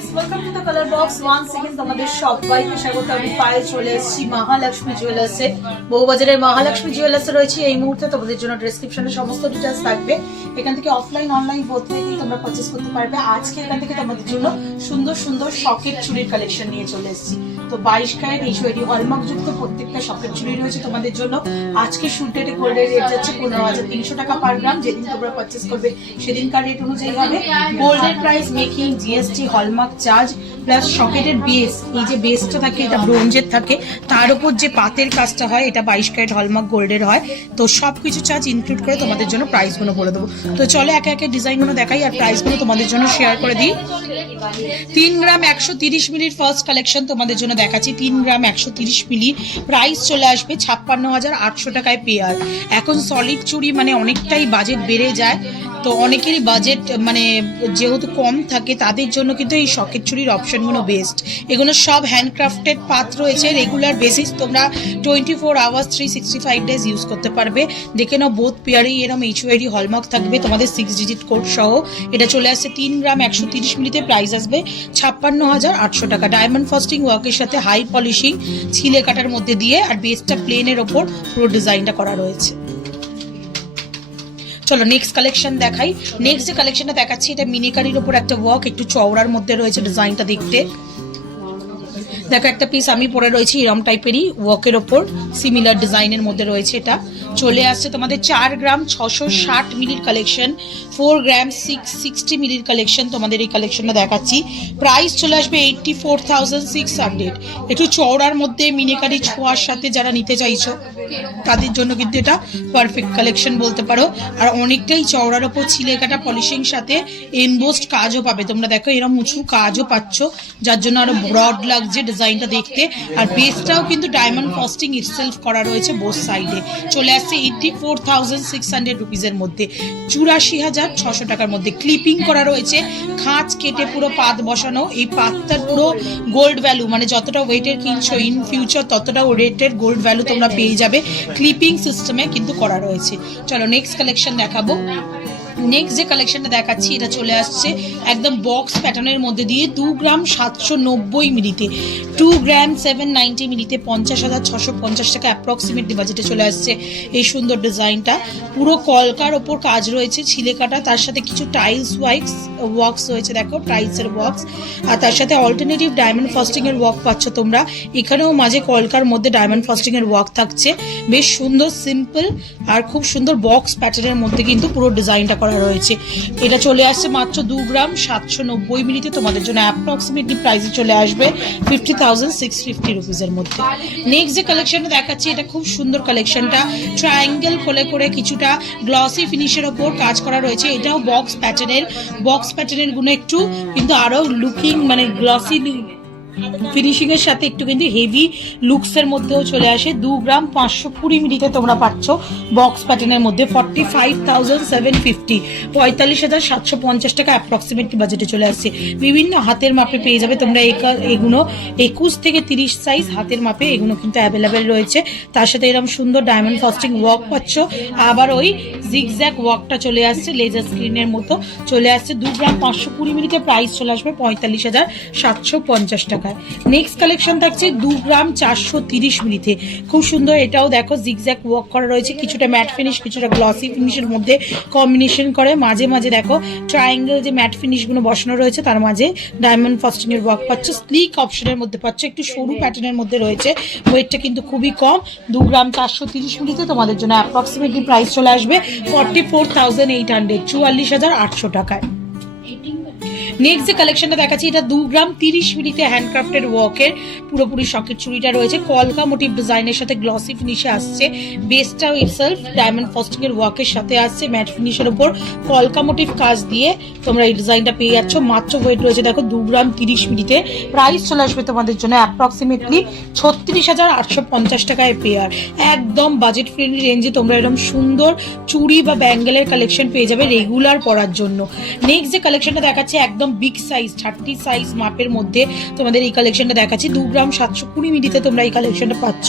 Guys, welcome to the Colour Box once second. তোমাদের সবাইকে স্বাগত। আমি পায়ে চলে এসেছি মহালক্ষ্মী জুয়েলার্সে। বউবাজারের মহালক্ষ্মী জুয়েলার্সে রয়েছে এই মুহূর্তে। তোমাদের জন্য ডেসক্রিপশনে সমস্ত ডিটেলস থাকবে। এখান থেকে অফলাইন অনলাইন বোথ থেকেই তোমরা পারচেস করতে পারবে। আজকে এখান থেকে তোমাদের জন্য সুন্দর সুন্দর সকেট চুড়ির কালেকশন নিয়ে চলে এসেছি। তো 22 ক্যারেট এইচওআইডি হলমার্ক যুক্ত প্রত্যেকটা সকেট চুড়ি রয়েছে তোমাদের জন্য। আজকে শুট ডেটে গোল্ডের রেট যাচ্ছে 15,300 টাকা পার গ্রাম। যেদিন তোমরা পারচেস করবে সেদিনকার রেট অনুযায়ী হবে। গোল্ডের price, making, GST, hallmark charge plus সকেটের বেস, এই যে বেসটা থাকে এটা ব্রোঞ্জের থাকে, তার উপর যে পাতের কাজটা হয় এটা 22 ক্যারেট হলমার্ক গোল্ডের হয়। তো সবকিছু চার্জ ইনক্লুড করে তোমাদের জন্য প্রাইসগুলো বলে দেবো। তো চলো একে একে ডিজাইনগুলো দেখাই আর প্রাইসগুলো তোমাদের জন্য শেয়ার করে দিই। 3 গ্রাম 130 মিলির ফার্স্ট কালেকশন তোমাদের জন্য দেখাচ্ছি। 3 গ্রাম 130 মিলি প্রাইস চলে আসবে 56,800 টাকায় পেয়ার। এখন সলিড চুড়ি মানে অনেকটাই বাজেট বেড়ে যায়, তো অনেকেরই বাজেট মানে যেহেতু কম থাকে তাদের জন্য কিন্তু এই সকেট চুড়ির অপশনগুলো বেস্ট। এগুলো সব হ্যান্ডক্রাফটেড পাত রয়েছে, রেগুলার বেসিস তোমরা 24 আওয়ার্স 365 ডেজ ইউজ করতে পারবে। দেখে নাও বোথ পেয়ারেই এরকম এইচওআইডি হলমার্ক থাকবে তোমাদের 6 ডিজিট কোড সহ। এটা চলে আসছে 3 গ্রাম 130 মিলিতে, প্রাইস আসবে 56,800 টাকা। ডায়মন্ড ফাস্টিং ওয়ার্কের সাথে হাই পলিশিং ছিলে কাটার মধ্যে দিয়ে, আর বেসটা প্লেনের ওপর পুরো ডিজাইনটা করা রয়েছে। চলো নেক্সট কালেকশন দেখাই। নেক্সট যে কালেকশনটা দেখাচ্ছি এটা মিনিকারির ওপর একটা ওয়ার্ক, একটু চওড়ার মধ্যে রয়েছে ডিজাইনটা দেখতে। দেখো একটা পিস আমি পরে রয়েছি এরম টাইপেরই ওয়ার্কের ওপর সিমিলার ডিজাইনের মধ্যে রয়েছে। এটা চলে আসছে তোমাদের 4 গ্রাম 660 মিলির কালেকশন, 4 গ্রাম 660 মিলির কালেকশন। তোমাদের এই কালেকশনটা দেখাচ্ছি, প্রাইস চলে আসবে 84,600। একটু চওড়ার মধ্যে মিনিকারি ছোঁয়ার সাথে যারা নিতে চাইছো তাদের জন্য কিন্তু এটা পারফেক্ট কালেকশন বলতে পারো। আর অনেকটাই চওড়ার ওপর ছিলে কাটা পলিশিং সাথে এমবোসড কাজও পাবে তোমরা। দেখো এরকম উঁচু কাজও পাচ্ছ, যার জন্য আরো ব্রড লাগছে ডিজাইনটা দেখতে। আর বেসটাও কিন্তু ডায়মন্ড ফস্টিং ইটসেলফ করা রয়েছে বোথ সাইডে। চলে আসছে 84,600 রুপিজের মধ্যে, 84,600 টাকার মধ্যে। ক্লিপিং করা রয়েছে, খাঁচ কেটে পুরো পাত বসানো। এই পাতটার পুরো গোল্ড ভ্যালু, মানে যতটা ওয়েটের কিনছো ইন ফিউচার ততটা রেটের গোল্ড ভ্যালু তোমরা পেয়ে যাবে। ক্লিপিং সিস্টেমে কিন্তু করা রয়েছে। চলো নেক্সট কালেকশন দেখাবো। নেক্সট যে কালেকশনটা দেখাচ্ছি এটা চলে আসছে একদম বক্স প্যাটার্নের মধ্যে দিয়ে 2 গ্রাম 790 মিলিতে, 2 গ্রাম 790 মিলিতে 50,650 টাকা অ্যাপ্রক্সিমেটলি বাজেটে চলে আসছে এই সুন্দর ডিজাইনটা। পুরো কলকার ওপর কাজ রয়েছে ছিলে কাটা, তার সাথে কিছু টাইলস ওয়ার্কস রয়েছে। দেখো টাইলসের ওয়ার্কস, আর তার সাথে অল্টারনেটিভ ডায়মন্ড ফাস্টিং এর ওয়ার্ক পাচ্ছ তোমরা। এখানেও মাঝে কলকার মধ্যে ডায়মন্ড ফাস্টিং এর ওয়ার্ক থাকছে। বেশ সুন্দর সিম্পল আর খুব সুন্দর বক্স প্যাটার্নের মধ্যে কিন্তু পুরো ডিজাইনটা করা রয়েছে। এটা চলে আসছে মাত্র 2 গ্রাম 790 মিলিতে। তোমাদের জন্য অ্যাপ্রক্সিমেটলি প্রাইসে চলে আসবে 50,650 রুপিজের মধ্যে। নেক্সট যে কালেকশনটা দেখাচ্ছি এটা খুব সুন্দর কালেকশনটা, ট্রায়াঙ্গেল খোলে করে কিছুটা গ্লসি ফিনিশের ওপর কাজ করা রয়েছে। এটাও বক্স প্যাটার্নের গুলো একটু কিন্তু আরো লুকিং মানে গ্লসি ফিনিশিং এর সাথে একটু কিন্তু হেভি লুকস এর মধ্যেও চলে আসে। 2 গ্রাম 520 মিলিতে তোমরা পাচ্ছ বক্স প্যাটার্নের মধ্যে 45,750, 45,750 টাকা অ্যাপ্রক্সিমেটলি বাজেটে চলে আসছে। বিভিন্ন হাতের মাপে পেয়ে যাবে তোমরা। এগুলো 21 থেকে 30 সাইজ হাতের মাপে এগুলো কিন্তু অ্যাভেলেবেল রয়েছে। তার সাথে এরকম সুন্দর ডায়মন্ড ফাস্টিং ওয়ার্ক পাচ্ছ, আবার ওই জিগজ্যাগ ওয়ার্কটা চলে আসছে লেজার স্ক্রিনের মতো চলে আসছে। 2 গ্রাম 520 মিলিতে প্রাইস চলে আসবে 45,750 টাকা। নেক্সট কালেকশন থাকছে 2 গ্রাম 430 মিলিতে, খুব সুন্দর। এটাও দেখো জিগজ্যাগ ওয়ার্ক করা রয়েছে, কিছুটা ম্যাট ফিনিশ কিছুটা গ্লসি ফিনিশের মধ্যে কম্বিনেশন করে। মাঝে মাঝে দেখো ট্রায়াঙ্গেল যে ম্যাট ফিনিশ গুলো বসানো রয়েছে, তার মাঝে ডায়মন্ড ফাস্টিং এর ওয়ার্ক পাচ্ছ। স্লিক অপশনের মধ্যে পাচ্ছ, একটু সরু প্যাটার্নের মধ্যে রয়েছে। ওয়েটটা কিন্তু খুবই কম। 2 গ্রাম 430 মিলিতে তোমাদের জন্য অ্যাপ্রক্সিমেটলি প্রাইস চলে আসবে 44,800, 44,800 টাকায়। নেক্সট যে কালেকশনটা দেখাচ্ছি এটা 2 গ্রাম 30 মিলিতে হ্যান্ডক্রাফটেড ওয়ার্কের পুরোপুরি সকেট চুড়িটা রয়েছে। কলকা মোটিভ ডিজাইনের সাথে গ্লসি ফিনিশে আসছে। বেসটাও ইটসেলফ ডায়মন্ড ফাস্টিং এর ওয়ার্কের সাথে আসছে ম্যাট ফিনিশের উপর কলকা মোটিভ কাজ দিয়ে তোমরা এই ডিজাইনটা পেয়ে যাচ্ছ। মাত্র ওয়েট রয়েছে দেখো 2 গ্রাম 30 মিলিতে, প্রাইস চলে আসবে তোমাদের জন্য অ্যাপ্রক্সিমেটলি 36,850 টাকায় পেয়ার। একদম বাজেট ফ্রেন্ডলি রেঞ্জে তোমরা এরকম সুন্দর চুড়ি বা ব্যাঙ্গেলের কালেকশন পেয়ে যাবে রেগুলার পরার জন্য। নেক্সট যে কালেকশনটা দেখাচ্ছি একদম একদম বিগ সাইজ 30 সাইজ মাপের মধ্যে তোমাদের এই কালেকশনটা দেখাচ্ছি। 2 গ্রাম 720 মিলিতে তোমরা এই কালেকশনটা পাচ্ছ।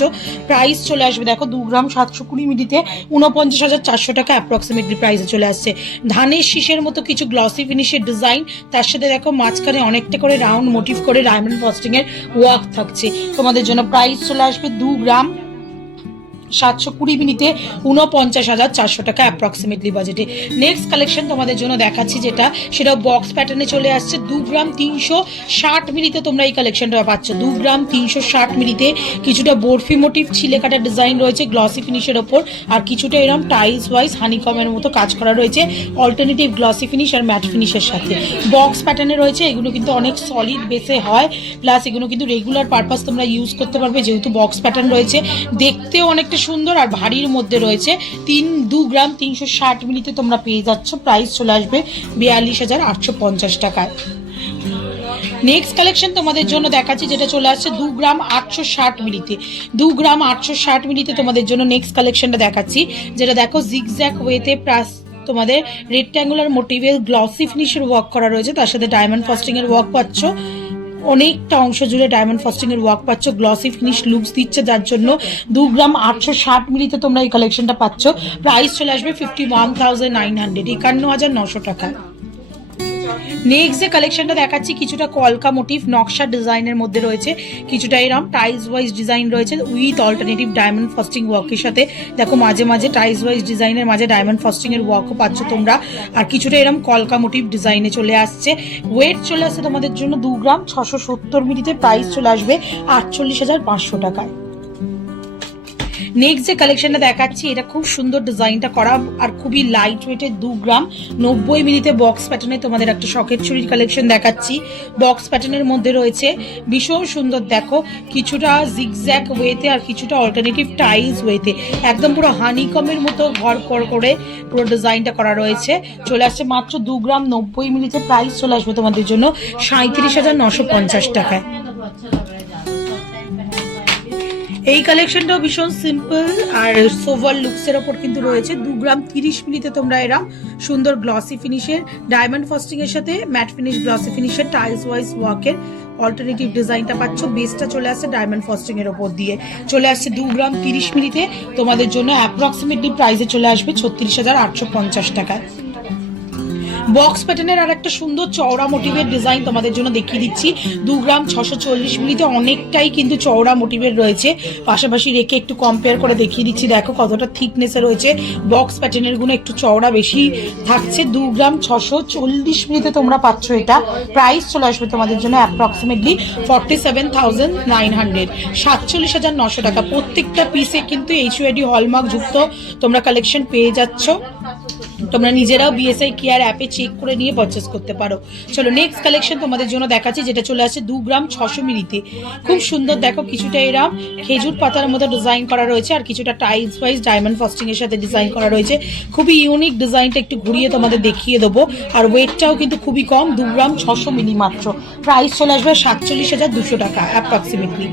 প্রাইস চলে আসবে দেখো 2 গ্রাম 720 মিলিতে 49,400 টাকা অ্যাপ্রক্সিমেটলি প্রাইসে চলে আসছে। ধানের শীষের মতো কিছু গ্লসি ফিনিশের ডিজাইন, তার সাথে দেখো মাঝখানে অনেকটা করে রাউন্ড মোটিভ করে ডায়মন্ড ফ্রস্টিং এর ওয়ার্ক থাকছে তোমাদের জন্য। প্রাইস চলে আসবে 2 গ্রাম 720 মিনিটে 49,400 টাকা অ্যাপ্রক্সিমেটলি বাজেটে। নেক্সট কালেকশন তোমাদের জন্য দেখাচ্ছি যেটা, সেটা বক্স প্যাটার্নে চলে আসছে। 2 গ্রাম 360 মিলিতে তোমরা এই কালেকশনটা পাচ্ছ। 2 গ্রাম 360 মিলিতে কিছুটা বরফি মোটিভ ছিলে কাটা ডিজাইন রয়েছে গ্লসি ফিনিশের ওপর, আর কিছুটা এরকম টাইলস ওয়াইজ হানিকমের মতো কাজ করা রয়েছে অল্টারনেটিভ গ্লসি ফিনিশ আর ম্যাট ফিনিশের সাথে। বক্স প্যাটার্নে রয়েছে, এগুলো কিন্তু অনেক সলিড বেসে হয়, প্লাস এগুলো কিন্তু রেগুলার পারপাস তোমরা ইউজ করতে পারবে যেহেতু বক্স প্যাটার্ন রয়েছে। দেখতেও অনেকটা সুন্দর আর ভারীর মধ্যে রয়েছে। 2 গ্রাম 360 মিলিতে তোমরা পেয়ে যাচ্ছ। প্রাইস চলে আসবে 42,850 টাকায়। নেক্সট কালেকশন তোমাদের জন্য দেখাচ্ছি যেটা চলে আসছে 2 গ্রাম 860 মিলিতে। 2 গ্রাম 860 মিলিতে তোমাদের জন্য নেক্সট কালেকশনটা দেখাচ্ছি যেটা দেখো জিগজ্যাগ ওয়েতে প্লাস তোমাদের রেক্ট্যাঙ্গুলার মোটিভের গ্লসি ফিনিশের ওয়ার্ক করা রয়েছে, তার সাথে ডায়মন্ড ফ্রস্টিং এর ওয়ার্ক পাচ্ছ। অনেকটা অংশ জুড়ে ডায়মন্ড ফ্রস্টিং এর ওয়ার্ক পাচ্ছ, গ্লসি ফিনিশ লুকস দিচ্ছে, যার জন্য 2 গ্রাম 860 মিলিতে তোমরা এই কালেকশনটা পাচ্ছ। প্রাইস চলে আসবে 51,900, 51,900 টাকা। নেক্সট যে কালেকশনটা দেখাচ্ছি কিছুটা কলকা মোটিভ নকশা ডিজাইনের মধ্যে রয়েছে, কিছুটা এরকম টাইলস ওয়াইজ ডিজাইন রয়েছে উইথ অল্টারনেটিভ ডায়মন্ড ফ্রস্টিং ওয়ার্কের সাথে। দেখো মাঝে মাঝে টাইলস ওয়াইজ ডিজাইনের মাঝে ডায়মন্ড ফ্রস্টিং এর ওয়ার্কও পাচ্ছ তোমরা, আর কিছুটা এরকম কলকা মোটিভ ডিজাইনে চলে আসছে। ওয়েট চলে আসছে তোমাদের জন্য 2 গ্রাম 670 মিলিতে। প্রাইস চলে আসবে 48,500 টাকায়। নেক্সট যে কালেকশনটা দেখাচ্ছি এটা খুব সুন্দর ডিজাইনটা করা আর খুবই লাইট ওয়েটের। 2 গ্রাম 90 মিলিতে বক্স প্যাটার্নে তোমাদের একটা শকের চুরির কালেকশন দেখাচ্ছি। বক্স প্যাটার্নের মধ্যে রয়েছে ভীষণ সুন্দর, দেখো কিছুটা জিগজ্যাগ ওয়েতে আর কিছুটা অল্টারনেটিভ টাইলস ওয়েতে, একদম পুরো হানিকমের মতো ঘর করে পুরো ডিজাইনটা করা রয়েছে। চলে আসছে মাত্র 2 গ্রাম 90 মিলিতে। প্রাইস চলে আসবে তোমাদের জন্য 37,950 টাকায়। এই কালেকশনটাও ভীষণ সিম্পল আর সোভার লুকসের ওপর কিন্তু রয়েছে। 2 গ্রাম 30 মিলিতে তোমরা এরা সুন্দর গ্লসি ফিনিশের ডায়মন্ড ফ্রস্টিং এর সাথে ম্যাট ফিনিশ গ্লসি ফিনিশের টাইলস ওয়াইজ ওয়ার্কের অল্টারনেটিভ ডিজাইনটা পাচ্ছ। বেসটা চলে আসছে ডায়মন্ড ফ্রস্টিং এর ওপর দিয়ে। চলে আসছে 2 গ্রাম 30 মিলিতে তোমাদের জন্য অ্যাপ্রক্সিমেটলি প্রাইসে চলে আসবে 36,850 টাকায়। বক্স প্যাটার্নের আর একটা সুন্দর চওড়া মোটিভের ডিজাইন তোমাদের জন্য দেখিয়ে দিচ্ছি। 2 গ্রাম 640 মিলিতে অনেকটাই কিন্তু চওড়া মোটিভের রয়েছে, পাশাপাশি রেখে একটু কম্পেয়ার করে দেখিয়ে দিচ্ছি। দেখো কতটা থিকনেসে রয়েছে, বক্স প্যাটার্নের গুলো একটু চওড়া বেশি থাকছে। 2 গ্রাম 640 মিলিতে তোমরা পাচ্ছ এটা। প্রাইস চলে আসবে তোমাদের জন্য অ্যাপ্রক্সিমেটলি 47,900, 47,900 টাকা। প্রত্যেকটা পিসে কিন্তু HUID হলমার্ক যুক্ত তোমরা কালেকশন পেয়ে যাচ্ছ। তোমরা নিজেরাও বিএসআই কেয়ার অ্যাপে চেক করে নিয়ে পারচেস করতে পারো। চলো নেক্সট কালেকশন তোমাদের জন্য দেখাচ্ছি যেটা চলে আসছে 2 গ্রাম 600 মিলিতে। খুব সুন্দর, দেখো কিছুটা এরকম খেজুর পাতার মতো ডিজাইন করা রয়েছে আর কিছুটা টাইলস ওয়াইজ ডায়মন্ড ফ্রস্টিং এর সাথে ডিজাইন করা রয়েছে। খুবই ইউনিক ডিজাইনটা একটু ঘুরিয়ে তোমাদের দেখিয়ে দেবো, আর ওয়েটটাও কিন্তু খুবই কম, 2 গ্রাম 600 মিলি মাত্র। প্রাইস চলে আসবে 47,200 টাকা অ্যাপ্রক্সিমেটলি।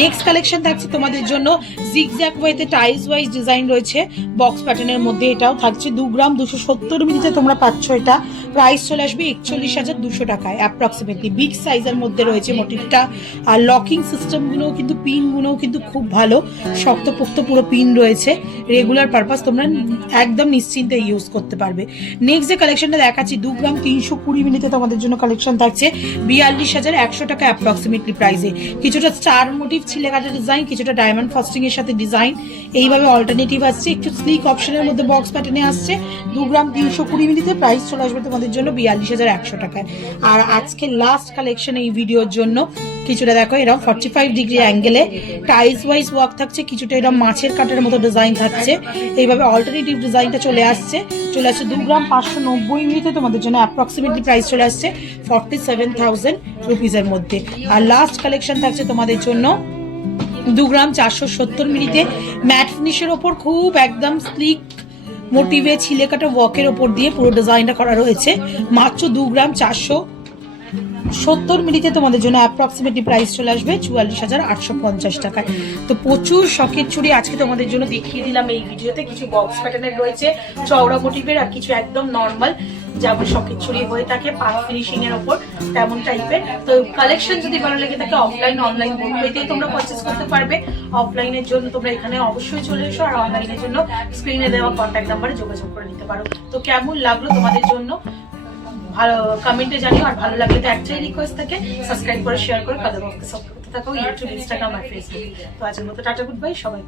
নেক্সট কালেকশন থাকছে তোমাদের জন্য জিগজ্যাগ ওয়েতে টাইলস ওয়াইজ ডিজাইন রয়েছে বক্স প্যাটার্নের মধ্যে, এটাও থাকছে 2 গ্রাম 270 মিলিতে তোমরা পাচ্ছ এটা। প্রাইস চলে আসবে 41,200 টাকায় অ্যাপ্রক্সিমেটলি। বিগ সাইজের মধ্যে রয়েছে মোটিভটা, আর লকিং সিস্টেমগুলো কিন্তু পিনগুলোও কিন্তু খুব ভালো, শক্তপোক্ত পুরো পিন রয়েছে। রেগুলার পারপাস তোমরা একদম নিশ্চিন্তে ইউজ করতে পারবে। নেক্সট যে কালেকশনটা দেখাচ্ছি 2 গ্রাম 320 মিলিতে তোমাদের জন্য কালেকশন থাকছে 42,100 টাকা অ্যাপ্রক্সিমেটলি প্রাইসে। কিছুটা স্টার মোটিভ ছিলে কাটা ডিজাইন, কিছুটা ডায়মন্ড ফ্রস্টিং এর সাথে ডিজাইন, এইভাবে অল্টারনেটিভ আসছে। একটু স্লিক অপশনের মধ্যে বক্স প্যাটার্নে আসছে। 2 গ্রাম 320 মিলিতে প্রাইস চলে আসবে তোমাদের জন্য 42,100 টাকায়। আর আজকে লাস্ট কালেকশন এই ভিডিওর জন্য কিছুটা দেখো এরকম 45 ডিগ্রি অ্যাঙ্গেলে টাইলস ওয়াইজ ওয়ার্ক থাকছে, কিছুটা এরকম মাছের কাটার মতো ডিজাইন থাকছে। এইভাবে অল্টারনেটিভ ডিজাইনটা চলে আসছে 2 গ্রাম 590 মিলিতে তোমাদের জন্য অ্যাপ্রক্সিমেটলি প্রাইস চলে আসছে 47,000 রুপিসের মধ্যে। আর লাস্ট কালেকশন থাকছে তোমাদের জন্য 2 গ্রাম 470 মিলিতে ম্যাট ফিনিশের ওপর খুব একদম স্লিক মোটিভে ছিলে কাটা ওয়ার্কের ওপর দিয়ে পুরো ডিজাইনটা করা রয়েছে। মাত্র 2 গ্রাম 470 মিলিতে তোমাদের জন্য অ্যাপ্রক্সিমেটলি প্রাইস চলে আসবে 44,850 টাকায়। তো প্রচুর শখের চুড়ি আজকে তোমাদের জন্য দেখিয়ে দিলাম এই ভিডিওতে। কিছু বক্স প্যাটার্নের রয়েছে চওড়া মোটিভের, আর কিছু একদম নর্মাল যেমন শখের চুড়ি হয়ে থাকে পাত ফিনিশিং এর ওপর তেমন টাইপের। তো কালেকশন যদি ভালো লেগে থাকে অফলাইন অনলাইন উভয়তেই তোমরা পারচেস করতে পারবে। অফলাইনের জন্য তোমরা এখানে অবশ্যই চলে এসো, আর অনলাইনের জন্য স্ক্রিনে দেওয়া কন্ট্যাক্ট নাম্বারে যোগাযোগ করে নিতে পারো। তো কেমন লাগলো তোমাদের জন্য ভালো কমেন্টে জানিও, আর ভালো লাগলে তো একটাই রিকোয়েস্ট থাকে সাবস্ক্রাইব করে শেয়ার করে কাদের সাপোর্ট করতে থাকো ইউটিউব ইনস্টাগ্রাম আর ফেসবুক। তো আজকের মতো টাটা গুড বাই সবাই।